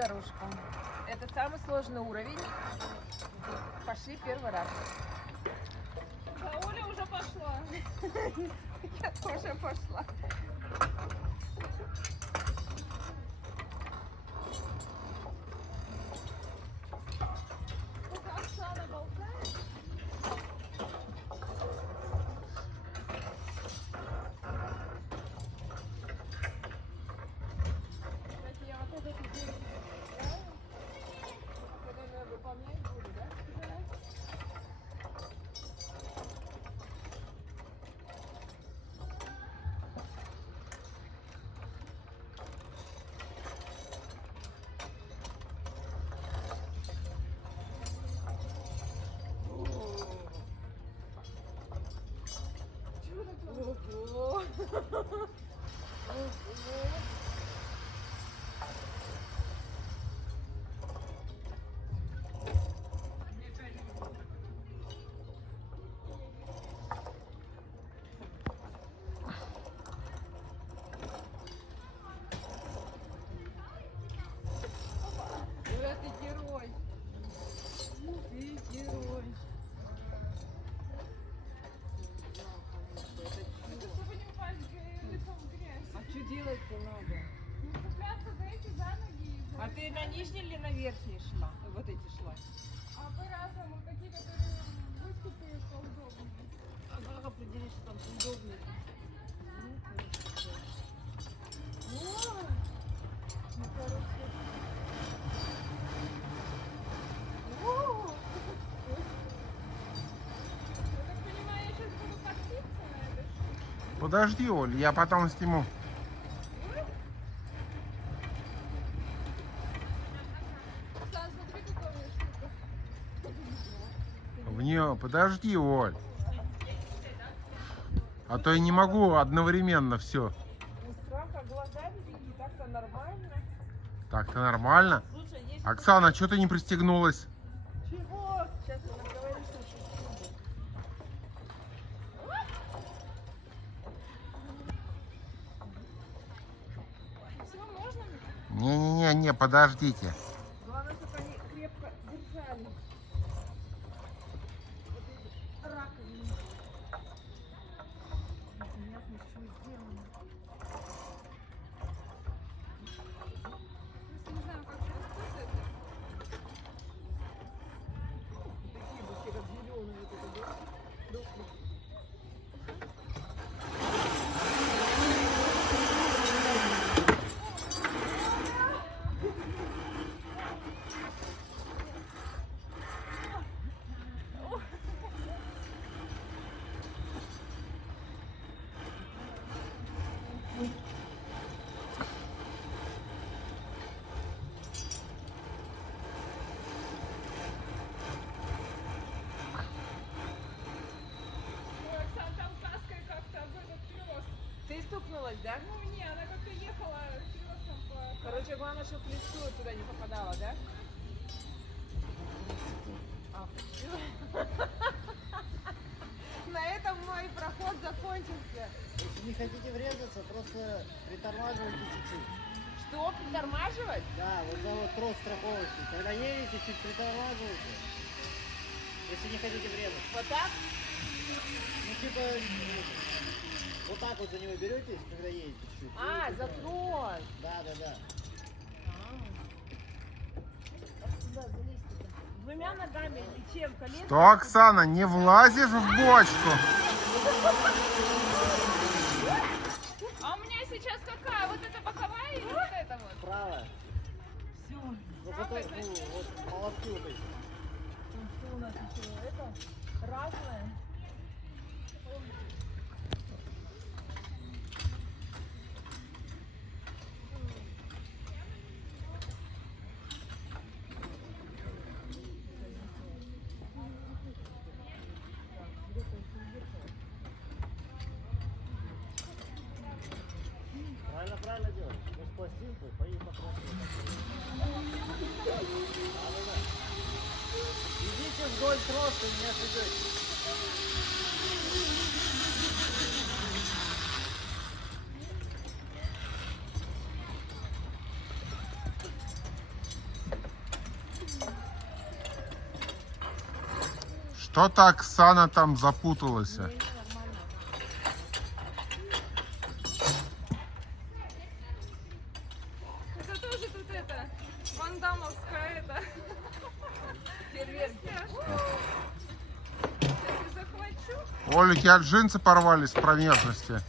дорожку. Это самый сложный уровень. Пошли первый раз. А Оля уже пошла. Я тоже пошла. Пока Оксана болтает. Кстати, я вот этот день играю. Когда я выполнять буду, да? Ого. Ого. Оля, ты герой. Ты герой. Это чтобы не упасть лицом в грязь. А что делать-то надо? Ну, цепляться за эти, за ноги. А ты на нижней или на верхней шла? Вот эти шла. А по-разному, какие, которые выступы поудобнее. А как определить, что там удобно? Я так понимаю, я сейчас буду катиться на этой штуке. Подожди, Оль, я потом сниму. Оксан, смотри, какая у меня штука. В нее, подожди, Оль. А то я не могу одновременно все. У страха глаза велики, так-то нормально. Так-то нормально. Слушай, есть... Оксана, что ты не пристегнулась? Чего? Сейчас она говорит, что шутит. Все, можно? Не-не-не, подождите. Главное, чтобы они крепко держали. Вот эти раковины. Непонятно, что сделано. Просто не знаю, как растут это. Такие вот все как зеленые вот это, да? Дохлые. Ой, Оксан, там каской как-то об этот трес. Ты стукнулась, да? Ну, не, она как-то ехала тресом по... Короче, главное, чтобы лицо туда не попадало, да? А, всё. На этом мой проход закончился. Если не хотите врезаться, просто притормаживайте чуть-чуть. Что, притормаживать? Да, вот за вот трос страховочный. Когда едете, чуть притормаживайте. Если не хотите врезаться. Вот так? Ну типа, вот так вот за него беретесь, когда едете чуть. А, за трос. Да, да, да. Двумя ногами или чем? Коленом? Что, Оксана, не влазишь в бочку? А у меня сейчас какая? Вот эта боковая или вот эта вот? Правая. Все. Ну потом, ну, вот молотки вот эти. Что у нас еще? Это разное. Правильно, правильно делаешь. Ну с пластинкой, поедем по тросу. Да, да, да. Идите вдоль троса и не ошибетесь. Что-то Оксана там запуталась. Не, не, нормально. Это тоже тут это, вандамовская это. Фейерверки. Сейчас я захвачу. Оля, у тебя джинсы порвались с промежности.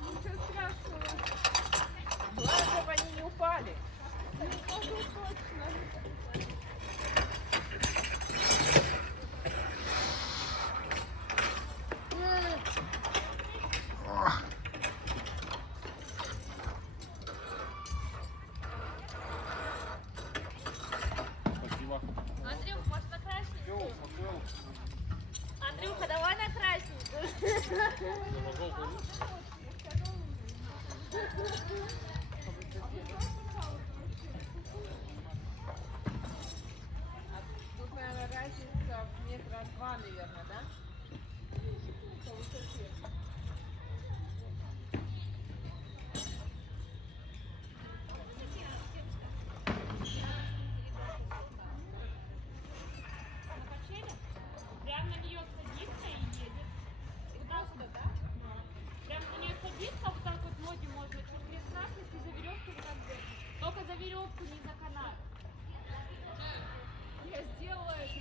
Ничего страшного. Главное, чтобы они не упали. Не могу точно. Ох. Спасибо. Андрюх, может на красненькую? Андрюха, давай на красненькую. Тут, наверное, разница в метра 2, наверное, да? На качелях? Прям на нее садится и едет. Куда-то, да? Прям на нее садится, вот так вот ноги можно чуть признать, если за веревку вот так держишь. Только за веревку, не за канат. Я сделала это.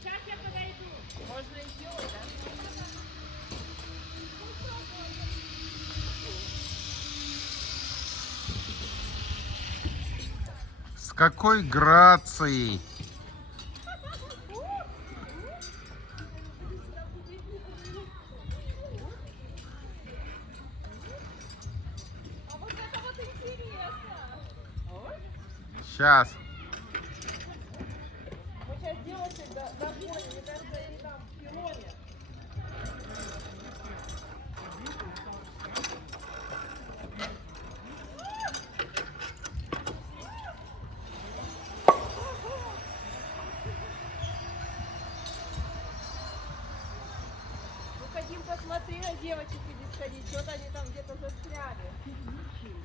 Сейчас я подойду. Можно и сделать, да? С какой грацией. А вот это вот интересно. Сейчас. Вот сейчас делайте до поля, мне кажется, они там в пилоне. Ну, хотим посмотреть на девочек иди сходить, что-то они там где-то застряли.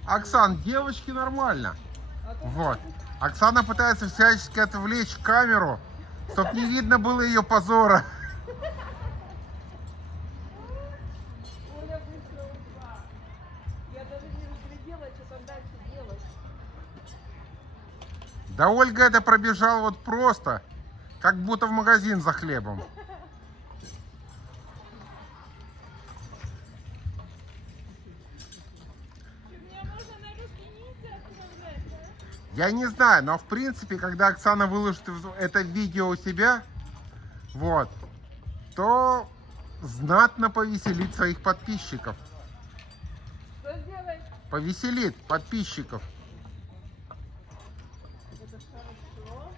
Оксан, девочки нормально. А то Вот. Оксана пытается всячески отвлечь камеру, чтобы не видно было ее позора. Оля быстро ушла. Я даже не разглядела, что там дальше делать. Да Ольга это пробежал вот просто, как будто в магазин за хлебом. Меня можно на русский ниндзя отправлять, да? Я не знаю, но в принципе, когда Оксана выложит это видео у себя, вот, то знатно повеселит своих подписчиков. Что сделать? Повеселит подписчиков. Это ж хорошо.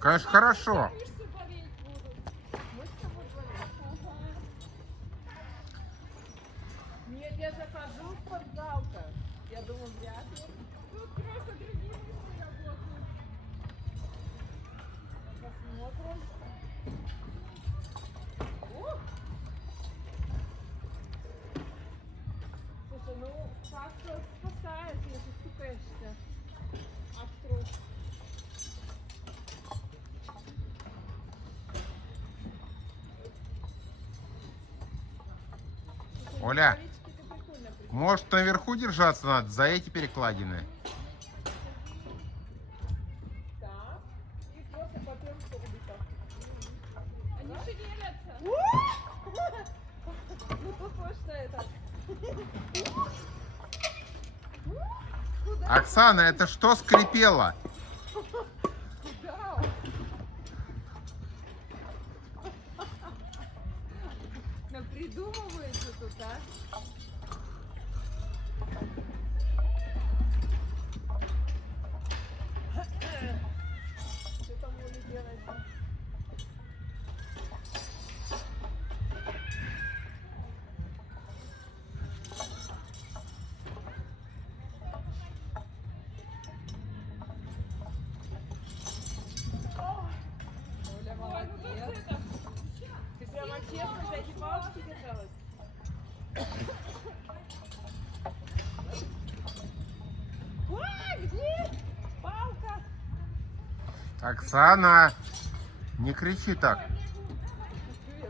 Конечно, хорошо. Мышцы болеть будут. Мы с тобой говорим. Ага. Нет, я же хожу в спортзал-то. Я думаю, вряд ли. Тут просто другие мышцы работают. Посмотрим. Слушай, ну как-то спасает, если стукаешься от трус. Оля, Речки-то прикольно придумали. может наверху держаться надо за эти перекладины? Так. И просто попьем, чтобы так. Они шевелятся. Ну, похож на это. Оксана, это что скрипело? Куда? Напридумывается тут, а? Что там Оля делает? Оксана, не кричи так.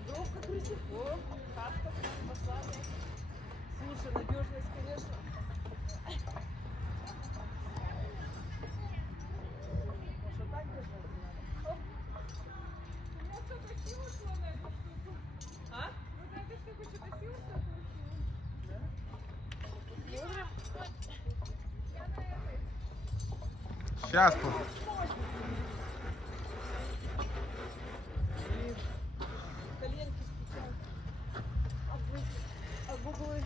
Громко кричит. О, каска посадка. Слушай, надежность, конечно. Может, так держать надо? Оп. У меня столько сил ушло на эту штуку. А? Вот на эту штуку что-то сил столько ушло. Смотрим. Я на этой. Сейчас. Блин, коленки стучат. Об углы.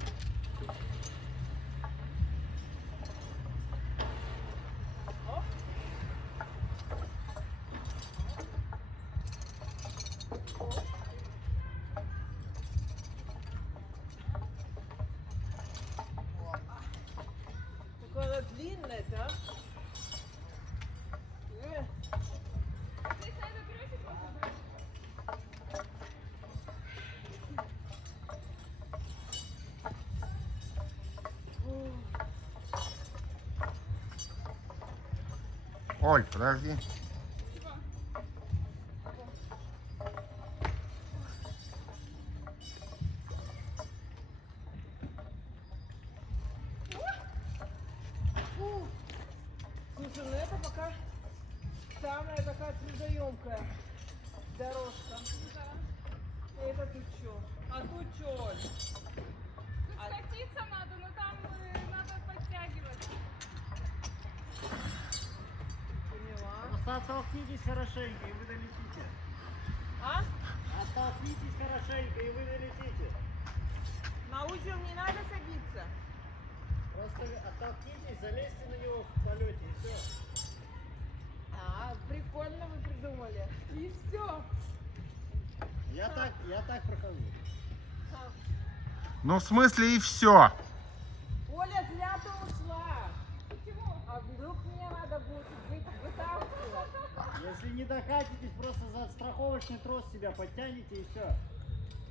Оп. Оп. Какая она длинная-то, а? Здесь надо бросить просто брать. Оль, подожди. Чего? Слушай, ну это пока самая такая трудоемкая дорожка. Это тут что? А тут что, Оль? Тут скатиться надо, но там надо подтягиваться. Поняла. Просто оттолкнитесь хорошенько, и вы долетите. А? Оттолкнитесь хорошенько, и вы долетите. На узел не надо садиться. Просто оттолкнитесь, залезьте на него в полете, и все. А, прикольно вы придумали. И все. Я так прохожу. Ну, в смысле, и все. Оля, зря ты ушла. Почему? А вдруг мне надо будет вытаскивать? Если не докатитесь, просто за страховочный трос себя подтяните, и все.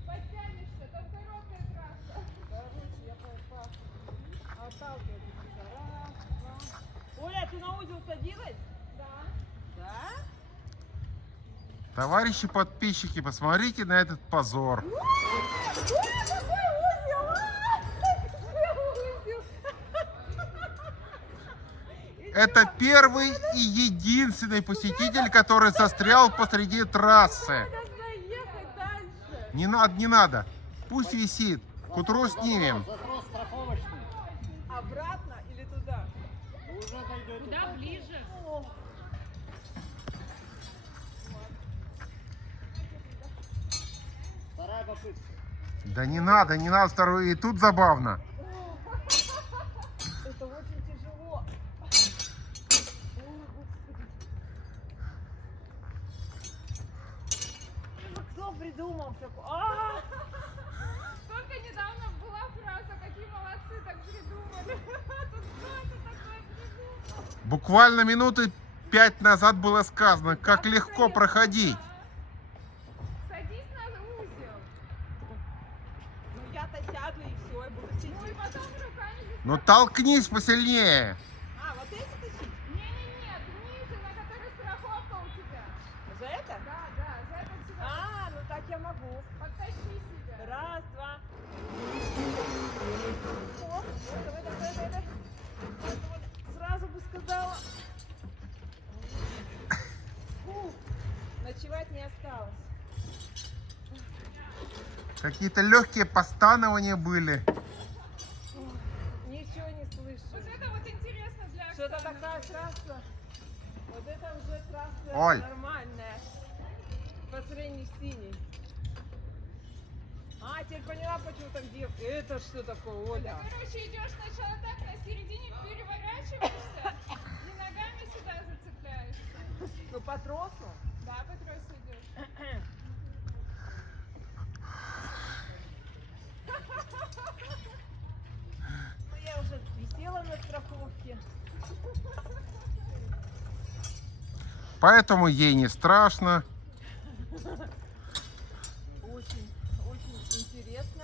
Подтянешься, там короткая трасса. Короче, я по отталкивать тебя. Раз, два. Оля, ты на узел садилась? Да. Да? Товарищи подписчики, посмотрите на этот позор. Это первый и единственный посетитель, который застрял посреди трассы. Надо ехать дальше. Не надо, не надо. Пусть висит. К утру снимем. За трос страховочный. Обратно или туда? Вы уже дойдете. Куда ближе? О, Вторая попытка. Да не надо, не надо вторую. И тут забавно. это очень тяжело. О, Господи. Ну, кто придумал такое? Только недавно была фраза, какие молодцы так придумали. Тут кто это такое придумал? Буквально минуты 5 назад было сказано, как легко проходить. Садись на узел. Ну я-то сяду и все, и буду сидеть. Ну и потом руками здесь. Ну толкнись посильнее. А, вот эти тащить? Не-не-нет, ниже, на которой страховка у тебя. За это? Да, за это сюда. А, ну так я могу. Подтащи себя. Раз, два. О, давай. Вот, сразу бы сказала. Фу, ночевать не осталось. Какие-то легкие постанования были. Ничего не слышу. Вот это вот интересно для Что-то Оксаны. такая трасса. Вот это уже трасса Оль. нормальная. По сравнению с синей. А, теперь поняла, почему там где. Это что такое, Оля? Короче, идешь сначала так, на середине переворачиваешься и ногами сюда зацепляешься. Ну по тросу. Да, по тросу идешь. Ну я уже висела на страховке. Поэтому ей не страшно. Очень интересно.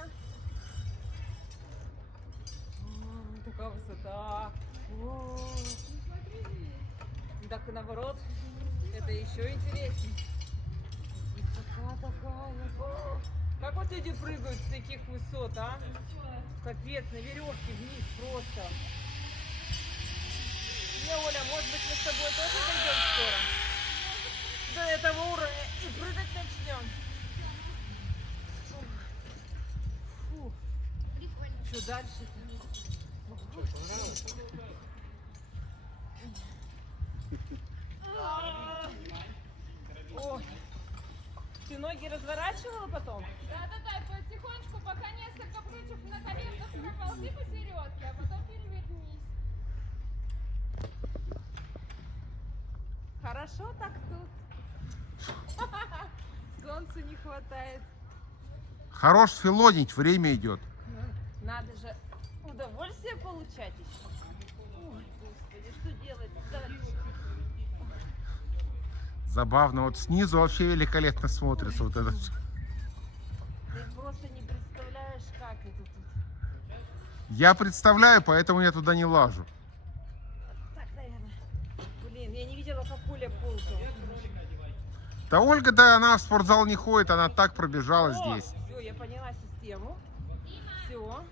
Такая высота. О, Не смотри здесь. так наоборот, Это еще интереснее. Высота такая. О, как вот люди прыгают с таких высот, а? Капец, на веревке вниз просто. Не, Оля, может быть, мы с тобой тоже дойдем скоро? До этого уровня и прыгать начнем. Фу. Что дальше-то? О, ты ноги разворачивала потом? Да-да-да, потихонечку, пока несколько прыжков на коленках проползи по середке, а потом перевернись. Хорошо так тут. Солнца не хватает. Хорош филонить, время идет. Надо же удовольствие получать еще. Ой, господи, что делать дальше? Забавно, вот снизу вообще великолепно смотрится вот это. Ты просто не представляешь, как это тут. Я представляю, поэтому я туда не лажу. Так, наверное. Блин, я не видела, как Оля ползала. Да Ольга-то она в спортзал не ходит, она так пробежала здесь. Все, я поняла систему. Все.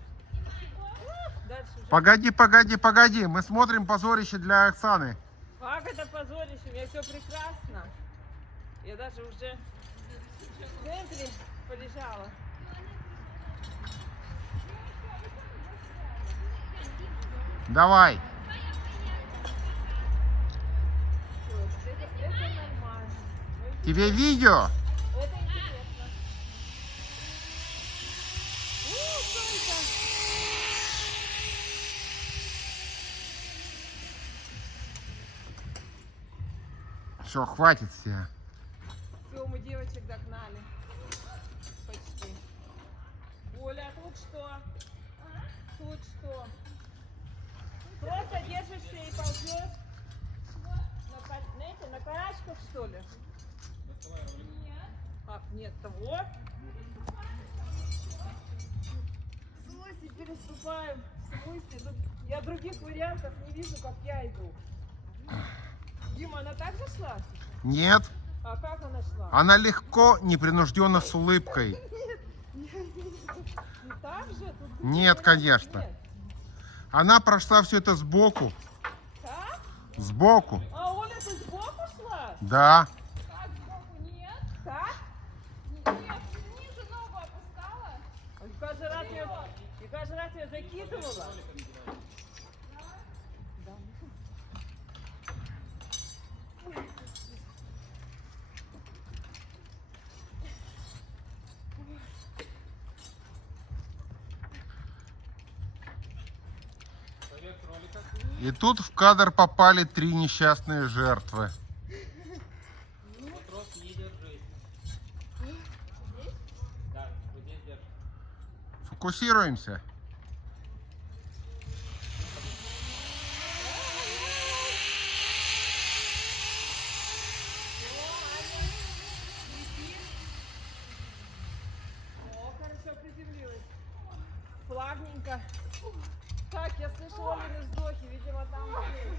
Дальше уже. Погоди, погоди, погоди, мы смотрим позорище для Оксаны. Как это позорище? У меня все прекрасно. Я даже уже в центре полежала. Давай. Всё, это нормально. Тебе видео? Это интересно. Сколько? Все, хватит все. Все, мы девочек догнали. Почти. Оля, а тут что? Тут что? Просто держишься и ползешь? Знаете, на карачках, что ли? Нет. А, нет того? В смысле переступаем? В смысле? Тут я других вариантов не вижу, как я иду. Дима, она так же шла? Нет, А как она шла? она легко, непринужденно, с улыбкой. Не так же? Тут Нет, конечно. Нет. Она прошла все это сбоку. Так? Сбоку. А Оля, ты сбоку шла? Да. Так, сбоку нет. Так? Нет, ниже ногу опускала. И каждый раз ее закидывала? Да. И тут в кадр попали 3 несчастные жертвы. Вот рост не держись. Да, вот здесь держи. Фокусируемся. О, хорошо приземлилась. Плавненько. Так, я слышала Олины вздохи, видимо, там здесь.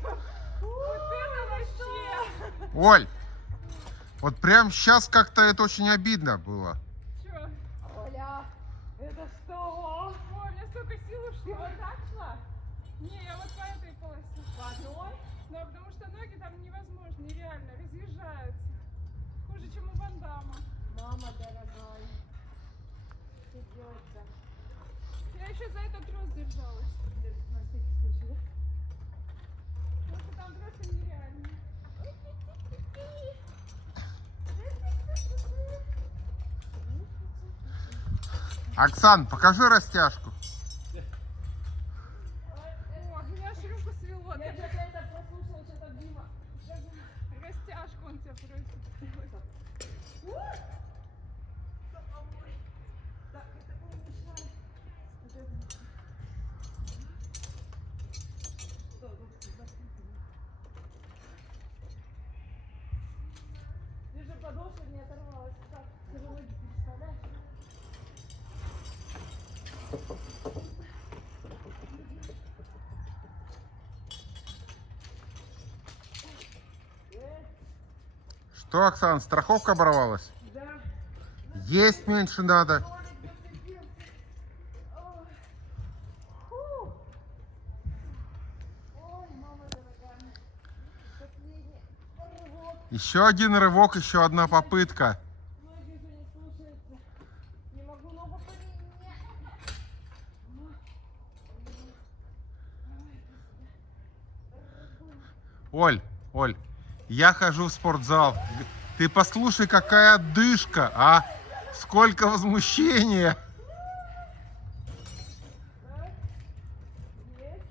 Вот это вообще! Оль, вот прям сейчас как-то это очень обидно было. Чё? Оля, это что? Ой, у меня столько сил Ты ушло. вот так шла? Не, я вот по этой полосе. По одной? Да, потому что ноги там невозможно, нереально, разъезжаются. Хуже, чем у Ван Дамма. Мама дорогая. Что делать-то? Я еще за этот трос держалась. На всякий случай, да? Потому что там просто нереально. Оксан, покажи растяжку. О, меня аж руку свело. Я Ты что-то это прослушала, что-то Дима. растяжку он тебя просит. Так, это не мешает. Что, ты же подошва не оторвалась. Так, ты же ноги представляешь? Что, Оксан, страховка оборвалась? Да. Есть меньше надо. Ролик зацепился. Ой. Фу. Ой, мама дорогая. Последний рывок. Еще один рывок, еще одна попытка. Ноги уже не слушаются. Не могу ногу поменять. Оль, я хожу в спортзал. Ты послушай, какая отдышка, а? Сколько возмущения. Так. Есть.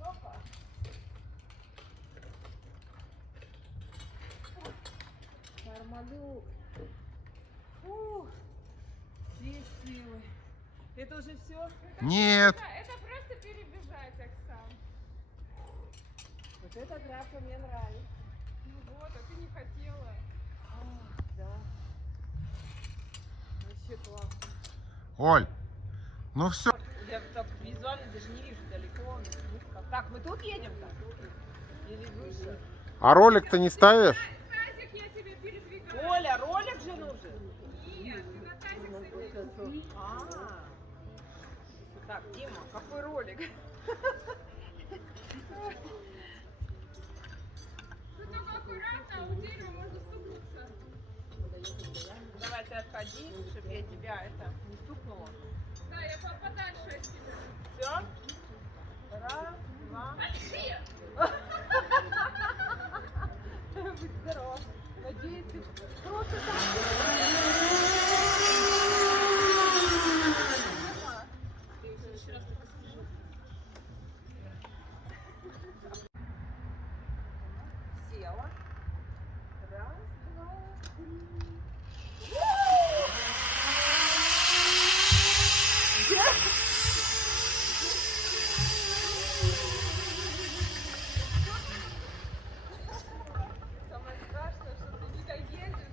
Опа. Нормалюк. Фу. Все силы. Это уже все? Нет. Это просто перебежать, Оксан. Вот эта трасса мне нравится. Ну вот, а ты не хотела. Да. Вообще классно. Оль, ну все. Я так визуально даже не вижу далеко. Низко. Так, мы тут едем-то? Или выше? А ролик-то не ставишь? Тазик я тебе передвигаю. Оля, ролик же нужен? Нет, ты на тазик садись. А. Так, Дима, какой ролик? Ты только аккуратно, а у дерева можно стукнуться. Давай ты отходи, чтобы я тебя это не стукнула. Да, я подальше от тебя. Все? Раз, два. Будь здоров. Надеюсь, ты просто села. Раз, два, три. Самое страшное, что ты не доедешь.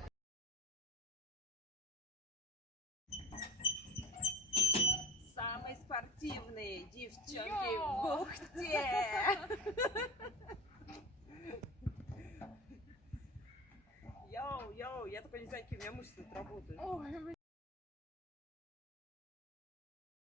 Самые спортивные девчонки в бухте. Йоу, я только не знаю, какие у меня мышцы тут работают. Ой,